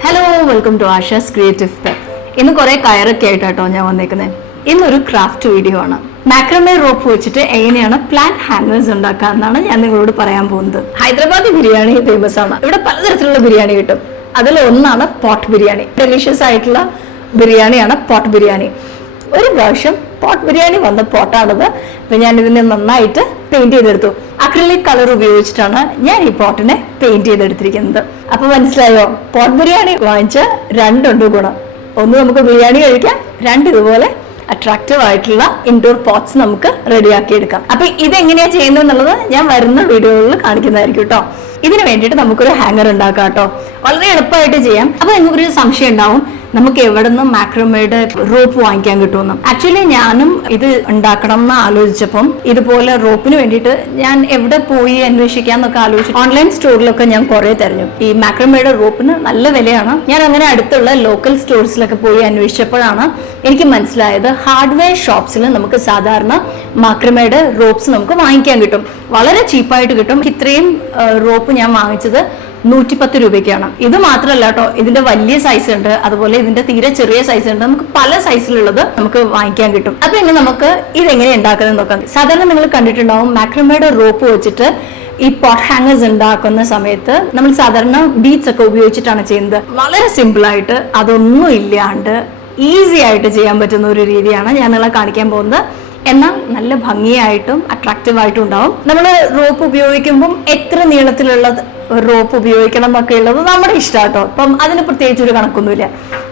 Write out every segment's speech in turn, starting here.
Hello, welcome to ASHA'S Creative Pep. ഇന്ന് കുറേ കയറൊക്കെ ആയിട്ടാട്ടോ ഞാൻ വന്നേക്കുന്നത്. ഇന്നൊരു ക്രാഫ്റ്റ് വീഡിയോ ആണ്. മാക്രമേ റോപ്പ് വെച്ചിട്ട് എങ്ങനെയാണ് പ്ലാന്റ് ഹാങ്ങേഴ്സ് ഉണ്ടാക്കാമെന്നാണ് ഞാൻ നിങ്ങളോട് പറയാൻ പോകുന്നത്. ഹൈദരാബാദി ബിരിയാണി ഫേമസ് ആണ്. ഇവിടെ പലതരത്തിലുള്ള ബിരിയാണി കിട്ടും. അതിൽ ഒന്നാണ് പോട്ട് ബിരിയാണി. ഡെലിഷ്യസ് ആയിട്ടുള്ള ബിരിയാണിയാണ് പോട്ട് ബിരിയാണി. ഒരു പ്രാവശ്യം പോട്ട് ബിരിയാണി വന്ന പോട്ടാണത്. അപ്പൊ ഞാൻ ഇതിനെ നന്നായിട്ട് പെയിന്റ് ചെയ്തെടുത്തു. അക്രിലിക് കളർ ഉപയോഗിച്ചിട്ടാണ് ഞാൻ ഈ പോട്ടിനെ പെയിന്റ് ചെയ്തെടുത്തിരിക്കുന്നത്. അപ്പൊ മനസ്സിലായോ, പോട്ട് ബിരിയാണി വാങ്ങിച്ച രണ്ടുണ്ട് ഗുണം. ഒന്ന് നമുക്ക് ബിരിയാണി കഴിക്കാം, രണ്ട് ഇതുപോലെ അട്രാക്റ്റീവ് ആയിട്ടുള്ള ഇൻഡോർ പോട്ട്സ് നമുക്ക് റെഡിയാക്കി എടുക്കാം. അപ്പൊ ഇതെങ്ങനെയാ ചെയ്യുന്നത് എന്നുള്ളത് ഞാൻ വരുന്ന വീഡിയോകളിൽ കാണിക്കുന്നതായിരിക്കും കേട്ടോ. ഇതിന് വേണ്ടിയിട്ട് നമുക്കൊരു ഹാങ്ങർ ഉണ്ടാക്കാം കേട്ടോ. വളരെ എളുപ്പമായിട്ട് ചെയ്യാം. അപ്പൊ നിങ്ങൾക്കൊരു സംശയം ഉണ്ടാവും, നമുക്ക് എവിടെ നിന്ന് മാക്രമേയുടെ റോപ്പ് വാങ്ങിക്കാൻ കിട്ടുമെന്ന്. ആക്ച്വലി ഞാനും ഇത് ഉണ്ടാക്കണം എന്ന് ആലോചിച്ചപ്പം ഇതുപോലെ റോപ്പിന് വേണ്ടിയിട്ട് ഞാൻ എവിടെ പോയി അന്വേഷിക്കാന്നൊക്കെ ആലോചിച്ചു. ഓൺലൈൻ സ്റ്റോറിലൊക്കെ ഞാൻ കുറെ തെരഞ്ഞു. ഈ മാക്രമേയുടെ റോപ്പിന് നല്ല വിലയാണ്. ഞാൻ അങ്ങനെ അടുത്തുള്ള ലോക്കൽ സ്റ്റോഴ്സിലൊക്കെ പോയി അന്വേഷിച്ചപ്പോഴാണ് എനിക്ക് മനസ്സിലായത് ഹാർഡ്വെയർ ഷോപ്സിൽ നമുക്ക് സാധാരണ മാക്രമേയുടെ റോപ്സ് നമുക്ക് വാങ്ങിക്കാൻ കിട്ടും. വളരെ ചീപ്പായിട്ട് കിട്ടും. ഇത്രയും റോപ്പ് ഞാൻ വാങ്ങിച്ചത് 110 രൂപയ്ക്കാണ്. ഇത് മാത്രമല്ല കേട്ടോ, ഇതിന്റെ വലിയ സൈസ് ഉണ്ട്, അതുപോലെ ഇതിന്റെ തീരെ ചെറിയ സൈസ് ഉണ്ട്. നമുക്ക് പല സൈസിലുള്ളത് നമുക്ക് വാങ്ങിക്കാൻ കിട്ടും. അപ്പൊ ഇനി നമുക്ക് ഇതെങ്ങനെ ഉണ്ടാക്കുന്നത് നോക്കാം. സാധാരണ നിങ്ങൾ കണ്ടിട്ടുണ്ടാവും മാക്രമേയുടെ റോപ്പ് വെച്ചിട്ട് ഈ പോട്ട് ഹാങ്ങേഴ്സ് ഉണ്ടാക്കുന്ന സമയത്ത് നമ്മൾ സാധാരണ ബീഡ്സ് ഒക്കെ ഉപയോഗിച്ചിട്ടാണ് ചെയ്യുന്നത്. വളരെ സിമ്പിൾ ആയിട്ട് അതൊന്നും ഇല്ലാണ്ട് ഈസി ആയിട്ട് ചെയ്യാൻ പറ്റുന്ന ഒരു രീതിയാണ് ഞാൻ നിങ്ങളെ കാണിക്കാൻ പോകുന്നത്. എന്നാൽ നല്ല ഭംഗിയായിട്ടും അട്രാക്റ്റീവ് ആയിട്ടും ഉണ്ടാവും. നമ്മൾ റോപ്പ് ഉപയോഗിക്കുമ്പം എത്ര നീളത്തിലുള്ള റോപ്പ് ഉപയോഗിക്കണം എന്നൊക്കെ ഉള്ളത് നമ്മുടെ ഇഷ്ടമാട്ടോ. അപ്പം അതിന് പ്രത്യേകിച്ച് ഒരു കണക്കൊന്നുമില്ല.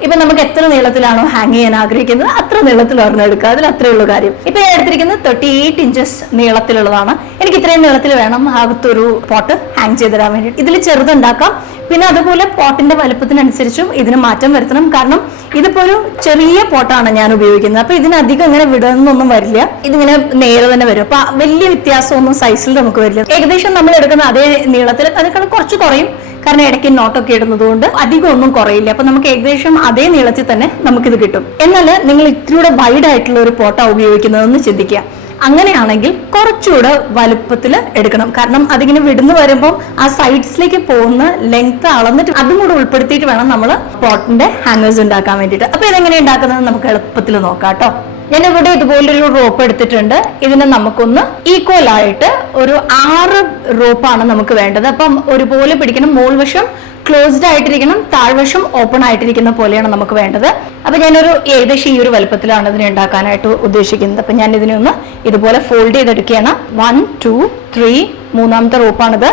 ഇപ്പൊ നമുക്ക് എത്ര നീളത്തിലാണോ ഹാങ് ചെയ്യാൻ ആഗ്രഹിക്കുന്നത് അത്ര നീളത്തിൽ ഒരെണ്ണം എടുക്കുക. അതിൽ അത്രേ ഉള്ളൂ കാര്യം. ഇപ്പൊ ഞാൻ എടുത്തിരിക്കുന്നത് 38 ഇഞ്ചസ് നീളത്തിലുള്ളതാണ്. എനിക്ക് ഇത്രയും നീളത്തിൽ വേണം അകത്തൊരു പോട്ട് ഹാങ് ചെയ്തിടാൻ വേണ്ടി. ഇതിൽ ചെറുതുണ്ടാക്കാം. പിന്നെ അതുപോലെ പോട്ടിന്റെ വലുപ്പത്തിനനുസരിച്ചും ഇതിന് മാറ്റം വരുത്തണം. കാരണം ഇതിപ്പോ ഒരു ചെറിയ പോട്ടാണ് ഞാൻ ഉപയോഗിക്കുന്നത്. അപ്പൊ ഇതിനധികം ഇങ്ങനെ വിടുന്നൊന്നും വരില്ല. ഇതിങ്ങനെ നേരെ തന്നെ വരും. അപ്പൊ വലിയ വ്യത്യാസമൊന്നും സൈസിൽ നമുക്ക് വരില്ല. ഏകദേശം നമ്മൾ എടുക്കുന്ന അതേ നീളത്തിൽ അതിനേക്കാൾ കുറച്ച് കുറയും. കാരണം ഇടയ്ക്ക് നോട്ടൊക്കെ ഇടുന്നത് കൊണ്ട് അധികം ഒന്നും കുറയില്ല. അപ്പൊ നമുക്ക് ഏകദേശം അതേ നീളത്തിൽ തന്നെ നമുക്കിത് കിട്ടും. എന്നാൽ നിങ്ങൾ ഇത്തിരിയുടെ വൈഡ് ആയിട്ടുള്ള ഒരു പോട്ടാ ഉപയോഗിക്കുന്നതെന്ന് ചിന്തിക്കുക. അങ്ങനെയാണെങ്കിൽ കുറച്ചുകൂടെ വലുപ്പത്തിൽ എടുക്കണം. കാരണം അതിങ്ങനെ വിടുന്നു വരുമ്പോൾ ആ സൈഡ്സിലേക്ക് പോകുന്ന ലെങ്ത് അളന്നിട്ട് അതും കൂടെ ഉൾപ്പെടുത്തിയിട്ട് വേണം നമ്മൾ പോട്ടിന്റെ ഹാങ്ങേഴ്സ് ഉണ്ടാക്കാൻ വേണ്ടിയിട്ട്. അപ്പൊ ഇതെങ്ങനെ ഉണ്ടാക്കുന്നത് നമുക്ക് എളുപ്പത്തിൽ നോക്കാം കേട്ടോ. ഞാനിവിടെ ഇതുപോലൊരു റോപ്പ് എടുത്തിട്ടുണ്ട്. ഇതിനെ നമുക്കൊന്ന് ഈക്വൽ ആയിട്ട് ഒരു 6 റോപ്പാണ് നമുക്ക് വേണ്ടത്. അപ്പം ഒരുപോലെ പിടിക്കണം. മോൾ വശം ക്ലോസ്ഡ് ആയിട്ടിരിക്കണം, താഴ്വശം ഓപ്പൺ ആയിട്ടിരിക്കുന്ന പോലെയാണ് നമുക്ക് വേണ്ടത്. അപ്പൊ ഞാനൊരു ഏകദേശം ഈ ഒരു വലുപ്പത്തിലാണ് ഇതിനെ ഉണ്ടാക്കാനായിട്ട് ഉദ്ദേശിക്കുന്നത്. അപ്പൊ ഞാൻ ഇതിനെ ഒന്ന് ഇതുപോലെ ഫോൾഡ് ചെയ്തെടുക്കുകയാണ്. 1 2 3 മൂന്നാമത്തെ റോപ്പാണിത്.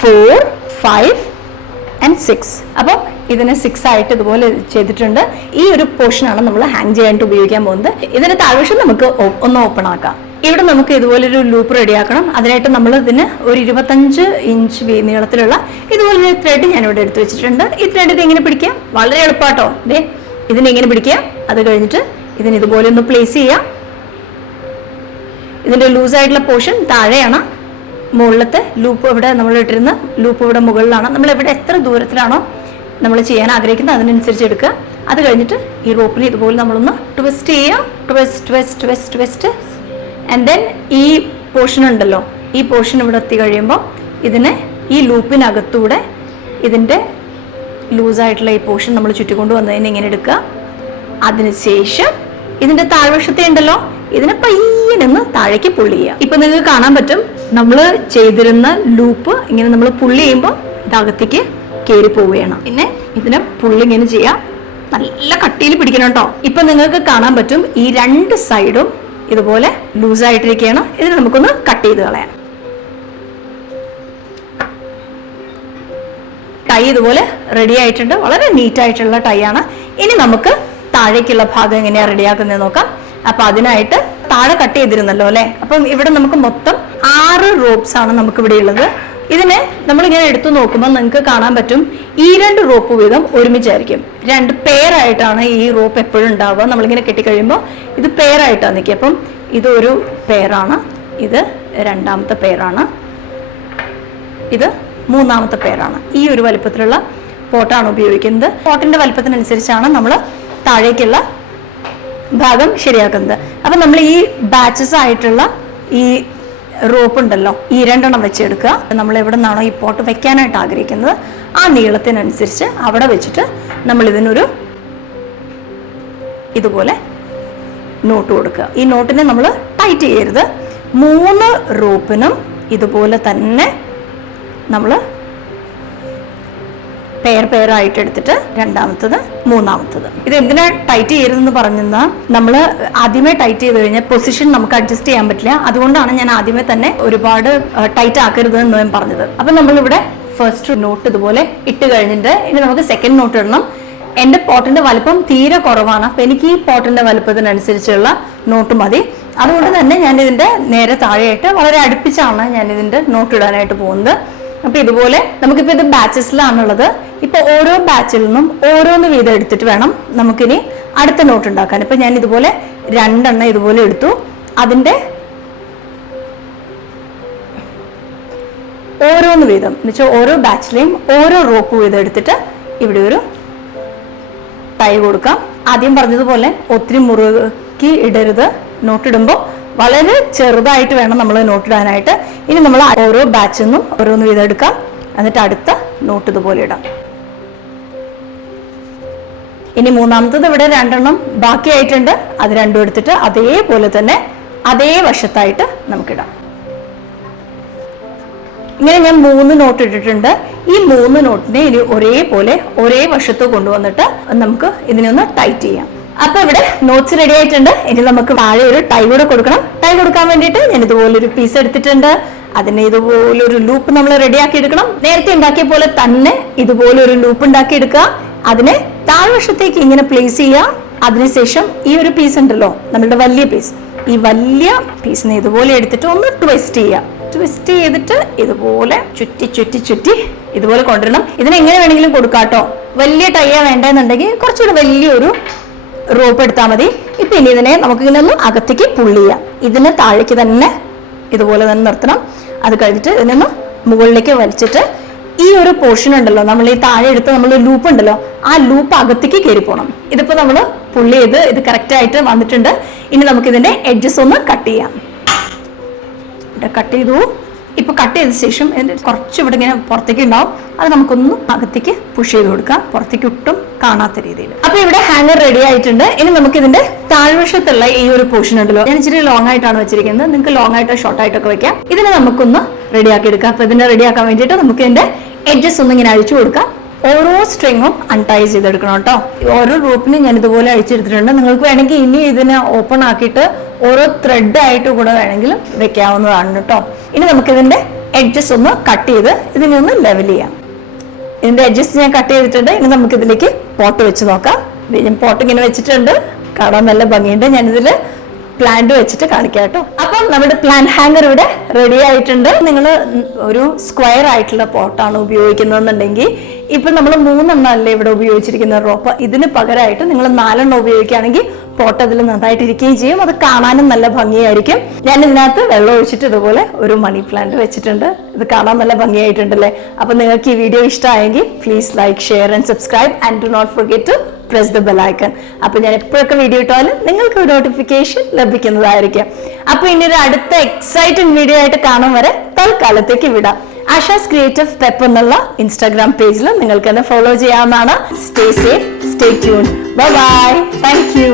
4 5 and 6. അപ്പോൾ ഇതിനെ 6 ആയിട്ട് ഇതുപോലെ ചെയ്തിട്ടുണ്ട്. ഈ ഒരു പോർഷനാണ് നമ്മൾ ഹാങ് ചെയ്യാനായിട്ട് ഉപയോഗിക്കാൻ പോകുന്നത്. ഇതിന്റെ താഴ്വശം നമുക്ക് ഒന്ന് ഓപ്പൺ ആക്കാം. ഇവിടെ നമുക്ക് ഇതുപോലൊരു ലൂപ്പ് റെഡിയാക്കണം. അതിനായിട്ട് നമ്മൾ ഇതിന് ഒരു 25 ഇഞ്ച് നീളത്തിലുള്ള ഇതുപോലൊരു ത്രെഡ് ഞാനിവിടെ എടുത്തു വെച്ചിട്ടുണ്ട്. ഈ ത്രെഡ് ഇത് ഇങ്ങനെ പിടിക്കാം. വളരെ എളുപ്പമാട്ടോ. ഇതേ ഇതിനെ ഇങ്ങനെ പിടിക്കാം. അത് കഴിഞ്ഞിട്ട് ഇതിന് ഇതുപോലെ ഒന്ന് പ്ലേസ് ചെയ്യാം. ഇതിന്റെ ലൂസായിട്ടുള്ള പോർഷൻ താഴെയാണ്. മുകളിലത്തെ ലൂപ്പ് ഇവിടെ നമ്മൾ ഇട്ടിരുന്ന ലൂപ്പ് ഇവിടെ മുകളിലാണ്. നമ്മൾ ഇവിടെ എത്ര ദൂരത്തിലാണോ നമ്മൾ ചെയ്യാൻ ആഗ്രഹിക്കുന്നത് അതിനനുസരിച്ച് എടുക്കുക. അത് കഴിഞ്ഞിട്ട് ഈ റോപ്പിൽ ഇതുപോലെ നമ്മളൊന്ന് ട്വിസ്റ്റ് ചെയ്യാം. ട്വിസ്റ്റ് ആൻഡ് ദെൻ ഈ പോർഷൻ ഉണ്ടല്ലോ, ഈ പോർഷൻ ഇവിടെ എത്തി കഴിയുമ്പോൾ ഇതിനെ ഈ ലൂപ്പിനകത്തൂടെ ഇതിൻ്റെ ലൂസായിട്ടുള്ള ഈ പോർഷൻ നമ്മൾ ചുറ്റിക്കൊണ്ട് വന്നതിന് ഇങ്ങനെ എടുക്കുക. അതിനുശേഷം ഇതിൻ്റെ താഴ്വശത്തെ ഉണ്ടല്ലോ ഇതിനെ പയ്യനൊന്ന് താഴേക്ക് പുള്ളി ചെയ്യുക. ഇപ്പൊ നിങ്ങൾക്ക് കാണാൻ പറ്റും നമ്മൾ ചെയ്തിരുന്ന ലൂപ്പ് ഇങ്ങനെ നമ്മൾ പുള്ളി ചെയ്യുമ്പോൾ ഇതകത്തേക്ക് കയറി പോവുകയാണ്. പിന്നെ ഇതിനെ പുള്ളി ഇങ്ങനെ ചെയ്യാം. നല്ല കട്ടിയിൽ പിടിക്കണം കേട്ടോ. ഇപ്പൊ നിങ്ങൾക്ക് കാണാൻ പറ്റും ഈ രണ്ട് സൈഡും ഇതുപോലെ ലൂസായിട്ടിരിക്കുകയാണ്. ഇതിന് നമുക്കൊന്ന് കട്ട് ചെയ്ത് കളയാം. ടൈ ഇതുപോലെ റെഡി ആയിട്ടുണ്ട്. വളരെ നീറ്റ് ആയിട്ടുള്ള ടൈ ആണ്. ഇനി നമുക്ക് താഴേക്കുള്ള ഭാഗം എങ്ങനെയാ റെഡിയാക്കുന്നത് നോക്കാം. അപ്പൊ അതിനായിട്ട് താഴെ കട്ട് ചെയ്തിരുന്നല്ലോ അല്ലെ. അപ്പം ഇവിടെ നമുക്ക് മൊത്തം 6 റോപ്സ് ആണ് നമുക്ക് ഇവിടെ ഉള്ളത്. ഇതിനെ നമ്മളിങ്ങനെ എടുത്തു നോക്കുമ്പോൾ നിങ്ങൾക്ക് കാണാൻ പറ്റും ഈ 2 റോപ്പ് വീതം ഒരുമിച്ചായിരിക്കും. 2 പെയറായിട്ടാണ് ഈ റോപ്പ് എപ്പോഴും ഉണ്ടാവുക. നമ്മളിങ്ങനെ കെട്ടിക്കഴിയുമ്പോൾ ഇത് പെയറായിട്ടാണ് നിൽക്കുക. അപ്പം ഇതൊരു പെയറാണ്, ഇത് രണ്ടാമത്തെ പെയറാണ്, ഇത് മൂന്നാമത്തെ പെയറാണ്. ഈ ഒരു വലുപ്പത്തിലുള്ള പോട്ടാണ് ഉപയോഗിക്കുന്നത്. പോട്ടിന്റെ വലുപ്പത്തിനനുസരിച്ചാണ് നമ്മൾ താഴേക്കുള്ള ഭാഗം ശരിയാക്കുന്നത്. അപ്പൊ നമ്മൾ ഈ ബാച്ചസ് ആയിട്ടുള്ള ഈ റോപ്പ് ഉണ്ടല്ലോ ഈ 2 വെച്ചെടുക്കുക. നമ്മൾ എവിടെ നിന്നാണോ ഈ പോട്ട് വെക്കാനായിട്ട് ആഗ്രഹിക്കുന്നത് ആ നീളത്തിനനുസരിച്ച് അവിടെ വെച്ചിട്ട് നമ്മൾ ഇതിനൊരു ഇതുപോലെ നോട്ട് കൊടുക്കുക. ഈ നോട്ടിനെ നമ്മൾ ടൈറ്റ് ചെയ്യരുത്. 3 റോപ്പിനും ഇതുപോലെ തന്നെ നമ്മൾ പെയറായിട്ട് എടുത്തിട്ട് രണ്ടാമത്തത് മൂന്നാമത്തത്. ഇത് എന്തിനാ ടൈറ്റ് ചെയ്യരുതെന്ന് പറഞ്ഞാൽ നമ്മൾ ആദ്യമേ ടൈറ്റ് ചെയ്ത് കഴിഞ്ഞാൽ പൊസിഷൻ നമുക്ക് അഡ്ജസ്റ്റ് ചെയ്യാൻ പറ്റില്ല. അതുകൊണ്ടാണ് ഞാൻ ആദ്യമേ തന്നെ ഒരുപാട് ടൈറ്റ് ആക്കരുത് എന്ന് ഞാൻ പറഞ്ഞത്. അപ്പൊ നമ്മളിവിടെ ഫസ്റ്റ് നോട്ട് ഇതുപോലെ ഇട്ട് കഴിഞ്ഞിട്ട് ഇനി നമുക്ക് സെക്കൻഡ് നോട്ട് ഇടണം. എന്റെ പോട്ടിന്റെ വലുപ്പം തീരെ കുറവാണ്. അപ്പൊ എനിക്ക് ഈ പോട്ടിന്റെ വലുപ്പത്തിനനുസരിച്ചുള്ള നോട്ട് മതി. അതുകൊണ്ട് തന്നെ ഞാൻ ഇതിന്റെ നേരെ താഴെയായിട്ട് വളരെ അടുപ്പിച്ചാണ് ഞാൻ ഇതിന്റെ നോട്ട് ഇടാനായിട്ട് പോകുന്നത്. അപ്പൊ ഇതുപോലെ നമുക്കിപ്പോ ഇത് ബാച്ചസിലാണുള്ളത്. ഇപ്പൊ ഓരോ ബാച്ചിൽ നിന്നും ഓരോന്ന് വീതം എടുത്തിട്ട് വേണം നമുക്കിനി അടുത്ത നോട്ട് ഉണ്ടാക്കാൻ. ഇപ്പൊ ഞാൻ ഇതുപോലെ 2 എണ്ണം ഇതുപോലെ എടുത്തു. അതിന്റെ ഓരോന്ന് വീതം എന്ന് വെച്ചാൽ ഓരോ ബാച്ചിലെയും ഓരോ റോപ്പ് വീതം എടുത്തിട്ട് ഇവിടെ ഒരു ടൈ കൊടുക്കാം. ആദ്യം പറഞ്ഞതുപോലെ ഒത്തിരി മുറുക്കി ഇടരുത്. നോട്ടിടുമ്പോൾ വളരെ ചെറുതായിട്ട് വേണം നമ്മൾ നോട്ടിടാനായിട്ട്. ഇനി നമ്മൾ ഓരോ ബാച്ചിൽ നിന്നും ഓരോന്ന് വീതം എടുക്കാം. എന്നിട്ട് അടുത്ത നോട്ട് ഇതുപോലെ ഇടാം. ഇനി മൂന്നാമത്തത് ഇവിടെ 2 എണ്ണം ബാക്കിയായിട്ടുണ്ട്. അത് രണ്ടും എടുത്തിട്ട് അതേപോലെ തന്നെ അതേ വശത്തായിട്ട് നമുക്കിടാം. ഇങ്ങനെ ഞാൻ 3 നോട്ട് ഇട്ടിട്ടുണ്ട്. ഈ 3 നോട്ടിനെ ഇനി ഒരേപോലെ ഒരേ വശത്ത് കൊണ്ടുവന്നിട്ട് നമുക്ക് ഇതിനൊന്ന് ടൈറ്റ് ചെയ്യാം. അപ്പൊ ഇവിടെ നോട്ട്സ് റെഡി ആയിട്ടുണ്ട്. ഇനി നമുക്ക് താഴെ ഒരു ടൈ കൂടെ കൊടുക്കണം. ടൈ കൊടുക്കാൻ വേണ്ടിയിട്ട് ഞാൻ ഇതുപോലൊരു പീസ് എടുത്തിട്ടുണ്ട്. അതിനെ ഇതുപോലൊരു ലൂപ്പ് നമ്മൾ റെഡിയാക്കി എടുക്കണം. നേരത്തെ ഉണ്ടാക്കിയ പോലെ തന്നെ ഇതുപോലൊരു ലൂപ്പ് ഉണ്ടാക്കി എടുക്കുക. അതിനെ താഴ്വശത്തേക്ക് ഇങ്ങനെ പ്ലേസ് ചെയ്യുക. അതിനുശേഷം ഈ ഒരു പീസ് ഉണ്ടല്ലോ, നമ്മളുടെ വലിയ പീസ്, ഈ വലിയ പീസിനെ ഇതുപോലെ എടുത്തിട്ട് ഒന്ന് ട്വിസ്റ്റ് ചെയ്യുക. ട്വിസ്റ്റ് ചെയ്തിട്ട് ഇതുപോലെ ചുറ്റി ചുറ്റി ചുറ്റി ഇതുപോലെ കൊണ്ടുവരണം. ഇതിനെ എങ്ങനെ വേണമെങ്കിലും കൊടുക്കാട്ടോ. വലിയ ടൈയാ വേണ്ടെന്നുണ്ടെങ്കിൽ കുറച്ചുകൂടി വലിയൊരു റോപ്പ് എടുത്താൽ മതി. ഇപ്പൊ ഇനി ഇതിനെ നമുക്ക് ഇങ്ങനെ ഒന്ന് അകത്തേക്ക് പുള്ള് ചെയ്യാം. ഇതിനെ താഴേക്ക് തന്നെ ഇതുപോലെ തന്നെ നിർത്തണം. അത് കഴിഞ്ഞിട്ട് ഇതിനൊന്ന് മുകളിലേക്ക് വലിച്ചിട്ട് ഈ ഒരു പോർഷൻ ഉണ്ടല്ലോ, നമ്മൾ ഈ താഴെ എടുത്ത് നമ്മൾ ലൂപ്പ് ഉണ്ടല്ലോ, ആ ലൂപ്പ് അകത്തേക്ക് കയറി പോകണം. ഇതിപ്പോ നമ്മൾ പുള്ളി ചെയ്ത് ഇത് കറക്റ്റ് ആയിട്ട് വന്നിട്ടുണ്ട്. ഇനി നമുക്ക് ഇതിന്റെ എഡ്ജസ് ഒന്ന് കട്ട് ചെയ്യാം. കട്ട് ചെയ്തു. ഇപ്പൊ കട്ട് ചെയ്ത ശേഷം കുറച്ച് ഇവിടെ ഇങ്ങനെ പുറത്തേക്ക് ഉണ്ടാവും. അത് നമുക്കൊന്ന് അകത്തേക്ക് പുഷ് ചെയ്ത് കൊടുക്കാം, പുറത്തേക്ക് ഒട്ടും കാണാത്ത രീതിയിൽ. അപ്പൊ ഇവിടെ ഹാങ്ങർ റെഡി ആയിട്ടുണ്ട്. ഇനി നമുക്ക് ഇതിന്റെ താഴ്വശത്തുള്ള ഈ ഒരു പോർഷൻ ഉണ്ടല്ലോ, ഞാൻ ഇച്ചിരി ലോങ് ആയിട്ടാണ് വെച്ചിരിക്കുന്നത്. നിങ്ങൾക്ക് ലോങ് ആയിട്ടോ ഷോർട്ട് ആയിട്ടൊക്കെ വെക്കാം. ഇതിനെ നമുക്കൊന്ന് റെഡിയാക്കി എടുക്കാം. അപ്പൊ ഇതിനെ റെഡിയാക്കാൻ വേണ്ടിയിട്ട് നമുക്ക് ഇതിന്റെ എഡ്ജസ് ഒന്ന് ഇങ്ങനെ അഴിച്ചു കൊടുക്കാം. ഓരോ സ്ട്രിങ്ങും അൺടൈ ചെയ്തെടുക്കണം കേട്ടോ. ഓരോ റൂപ്പിനും ഞാൻ ഇതുപോലെ അഴിച്ചെടുത്തിട്ടുണ്ട്. നിങ്ങൾക്ക് വേണമെങ്കിൽ ഇനി ഇതിനെ ഓപ്പൺ ആക്കിയിട്ട് ഓരോ ത്രെഡ് ആയിട്ട് കൂടെ വേണമെങ്കിലും വെക്കാവുന്നതാണ് കേട്ടോ. ഇനി നമുക്കിതിന്റെ എഡ്ജസ് ഒന്ന് കട്ട് ചെയ്ത് ഇതിനെ ഒന്ന് ലെവൽ ചെയ്യാം. ഇതിന്റെ എഡ്ജസ് ഞാൻ കട്ട് ചെയ്തിട്ടുണ്ട്. ഇനി നമുക്ക് ഇതിലേക്ക് പോട്ട് വെച്ച് നോക്കാം. ഞാൻ പോട്ട് ഇങ്ങനെ വെച്ചിട്ടുണ്ട്, കാണാൻ നല്ല ഭംഗിയുണ്ട്. ഞാനിതില് പ്ലാന്റ് വെച്ചിട്ട് കാണിക്കാം കേട്ടോ. അപ്പം നമ്മുടെ പ്ലാന്റ് ഹാങ്ങർ ഇവിടെ റെഡി ആയിട്ടുണ്ട്. നിങ്ങൾ ഒരു സ്ക്വയർ ആയിട്ടുള്ള പോട്ടാണ് ഉപയോഗിക്കുന്നതെന്നുണ്ടെങ്കിൽ, ഇപ്പൊ നമ്മൾ 3 എണ്ണം അല്ലേ ഇവിടെ ഉപയോഗിച്ചിരിക്കുന്ന റോപ്പ്, ഇതിന് പകരമായിട്ട് നിങ്ങൾ 4 എണ്ണം ഉപയോഗിക്കുകയാണെങ്കിൽ പോട്ട് അതിൽ നന്നായിട്ട് ഇരിക്കുകയും ചെയ്യും. അത് കാണാനും നല്ല ഭംഗിയായിരിക്കും. ഞാൻ ഇതിനകത്ത് വെള്ളം ഒഴിച്ചിട്ട് ഇതുപോലെ ഒരു മണി പ്ലാന്റ് വെച്ചിട്ടുണ്ട്. ഇത് കാണാൻ നല്ല ഭംഗിയായിട്ടുണ്ടല്ലേ. അപ്പൊ നിങ്ങൾക്ക് ഈ വീഡിയോ ഇഷ്ടമായെങ്കിൽ please like, share and subscribe and do not forget to press the bell icon. അപ്പൊ ഞാൻ എപ്പോഴൊക്കെ വീഡിയോ ഇട്ടാലും നിങ്ങൾക്ക് ഒരു നോട്ടിഫിക്കേഷൻ ലഭിക്കുന്നതായിരിക്കും. അപ്പൊ ഇനി ഒരു അടുത്ത എക്സൈറ്റിംഗ് വീഡിയോ ആയിട്ട് കാണും വരെ തൽക്കാലത്തേക്ക് വിടാം. ആഷാസ് ക്രിയേറ്റീവ് പെപ്പ് എന്നുള്ള ഇൻസ്റ്റാഗ്രാം പേജിൽ നിങ്ങൾക്ക് എന്നെ ഫോളോ ചെയ്യാവുന്നതാണ്. Stay safe, stay tune. Bye bye. Thank you.